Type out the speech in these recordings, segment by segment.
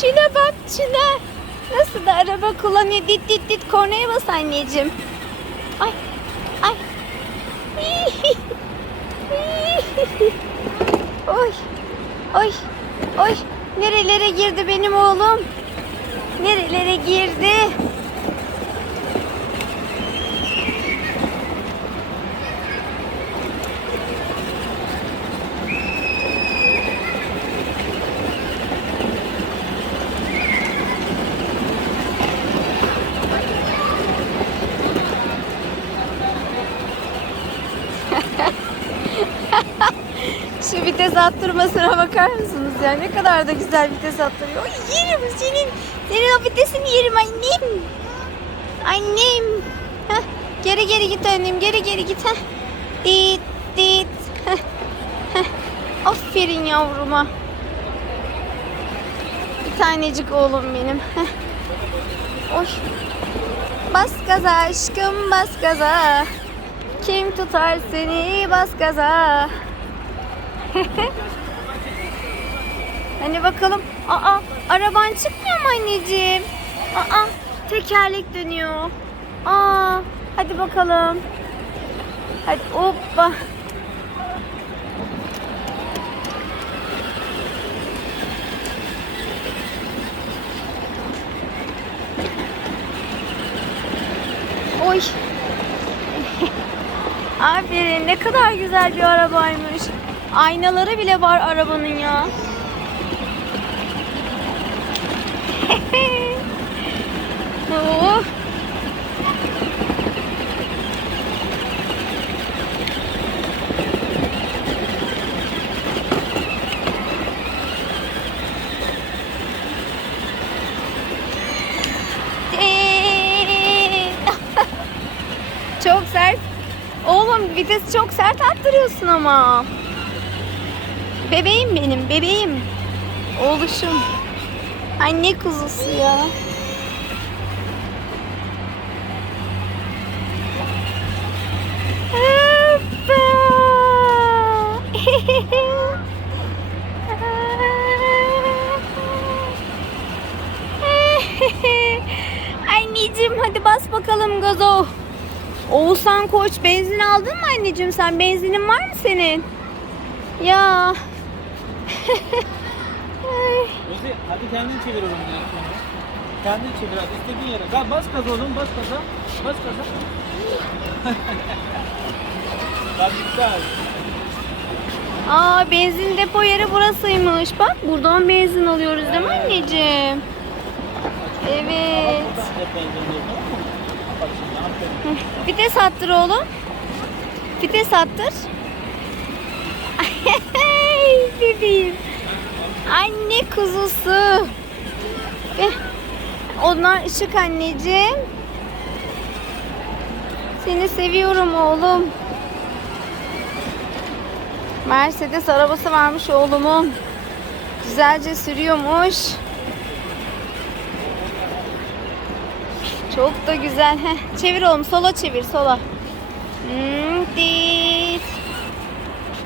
Çile bak çile. Nasıl da araba kullanıyor. Dit dit dit kornaya bas anneciğim. Ay ay. oy oy oy. Nerelere girdi benim oğlum? Nerelere girdi? Şu vites attırmasına bakar mısınız ya? Ne kadar da güzel vites attırıyor. Oy yerim senin. Senin o vitesini yerim annem. Annem. Heh, geri geri git annem. Geri geri git. Heh. Dit dit. Heh, heh. Aferin yavruma. Bir tanecik oğlum benim. Heh. Oy. Bas gaza aşkım bas gaza. Kim tutar seni bas gaza. hani bakalım. Aa, araban çıkmıyor mu anneciğim? Aa, tekerlek dönüyor. Aa, hadi bakalım. Hadi hoppa. Oy. Aferin ne kadar güzel bir arabaymış. Aynaları bile var arabanın ya. oh. Çok sert. Oğlum vites çok sert attırıyorsun ama. Bebeğim benim, bebeğim. Oğluşum. Anne kuzusu ya. Anneciğim hadi bas bakalım gazo. Oğuzhan Koç benzin aldın mı anneciğim sen? Benzinin var mı senin? Ya. Ay. Rozi hadi kendin çevir oğlum direksiyonu. Kendin çevir hadi istediğin yere. Gel bas gaza oğlum bas gaza. Bas gaza. Lan güzel. Aa benzin depo yeri burasıymış. Bak buradan benzin alıyoruz değil mi anneciğim? Evet. Vites attır oğlum. Vites attır. Ay, Bebeğim. Anne kuzusu. Onlar ışık anneciğim. Seni seviyorum oğlum. Mercedes arabası varmış oğlumun. Güzelce sürüyormuş. Çok da güzel. Heh, çevir oğlum. Sola çevir. Sola. Hmm, dit.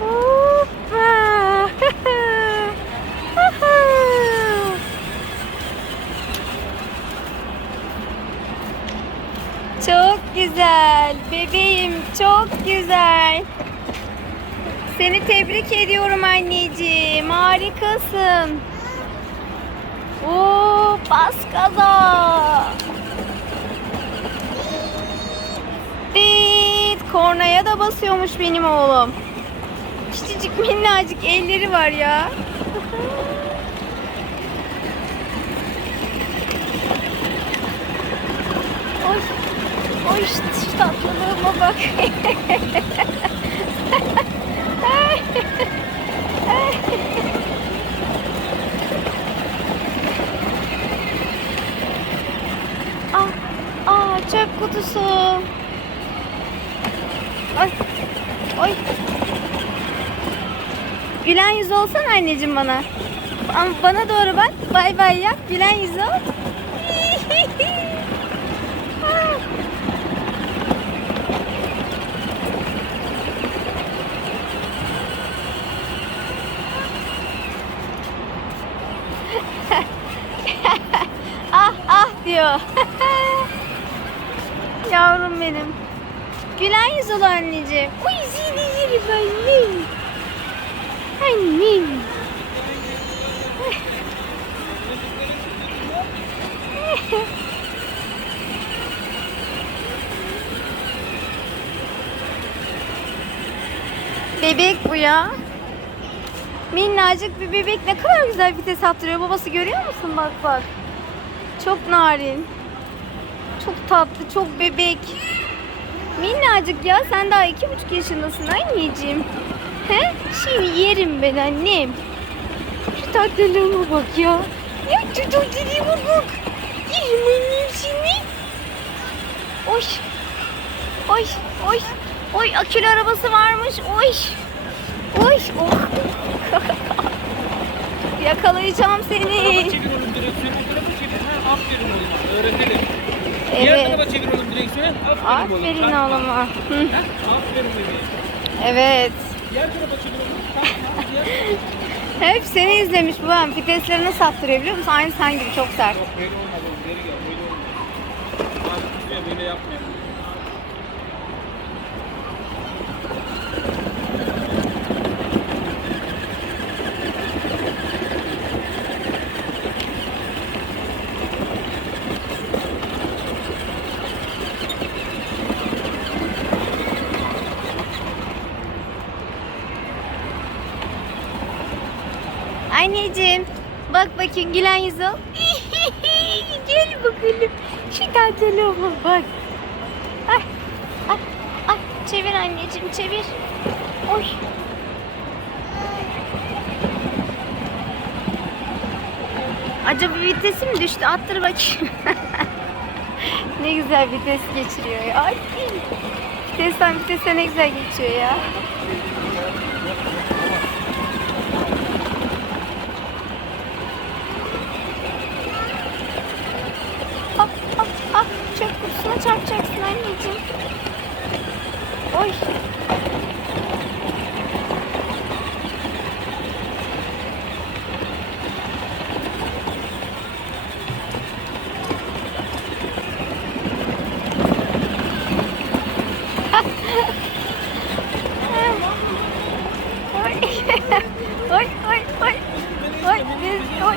Hoppa. Çok güzel. Bebeğim çok güzel. Seni tebrik ediyorum anneciğim. Harikasın. Oo, bas gaza. Dit. Kornaya da basıyormuş benim oğlum. Küçücük minnacık elleri var ya. Oy. Oy şu tatlılığıma bak. Aa, aa çöp kutusu. Ay. Oy. Gülen yüz olsana anneciğim bana. Ama bana doğru bak. Bay bay yap. Gülen yüz ol. Ah. ah diyor. Yavrum benim. Gülen yüz ol anneciğim. Uy seni yerim annem. Annem. Bebek bu ya. Minnacık bir bebek ne kadar güzel vites attırıyor. Babası görüyor musun? Bak bak. Çok narin. Çok tatlı, çok bebek. Minnacık ya. Sen daha iki buçuk yaşındasın anneciğim. He? Şimdi yerim ben annem. Şu tatlılığıma bak ya. Ya şu tatlılığıma bak. Yerim annem seni. Oy. Oy. Oy. Oy akülü arabası varmış. Oy. Oy. Oh. Yakalayacağım seni. çevir oğlum direksiyonu. Bu tarafa çevir. Ha, aferin oğlum. Öğretelim. Diğer Evet. tarafa çevir oğlum direksiyonu. Aferin oğlum. Aferin. Ha, Aferin bebeğim. Evet. Hep seni izlemiş bu an. Viteslerini sattırıyor biliyor musun? Aynı sen gibi çok sert. Yok böyle olmaz. Geri gel. Böyle olmaz. Böyle yapmayalım. Anneciğim bak bakayım gülen yüz ol. Gel bakalım. Şu tatlılığıma bak. Ay, ay, ay. Çevir anneciğim çevir. Oy. Acaba vitesi mi düştü? Attır bakayım. ne güzel vites geçiriyor ya. Ay. Vitesten vitese ne güzel geçiyor ya. Ah, ah, ah. Çöp kutusuna çarpacaksın anneciğim. Oy. Oy, oy, oy. Oy, biz, oy,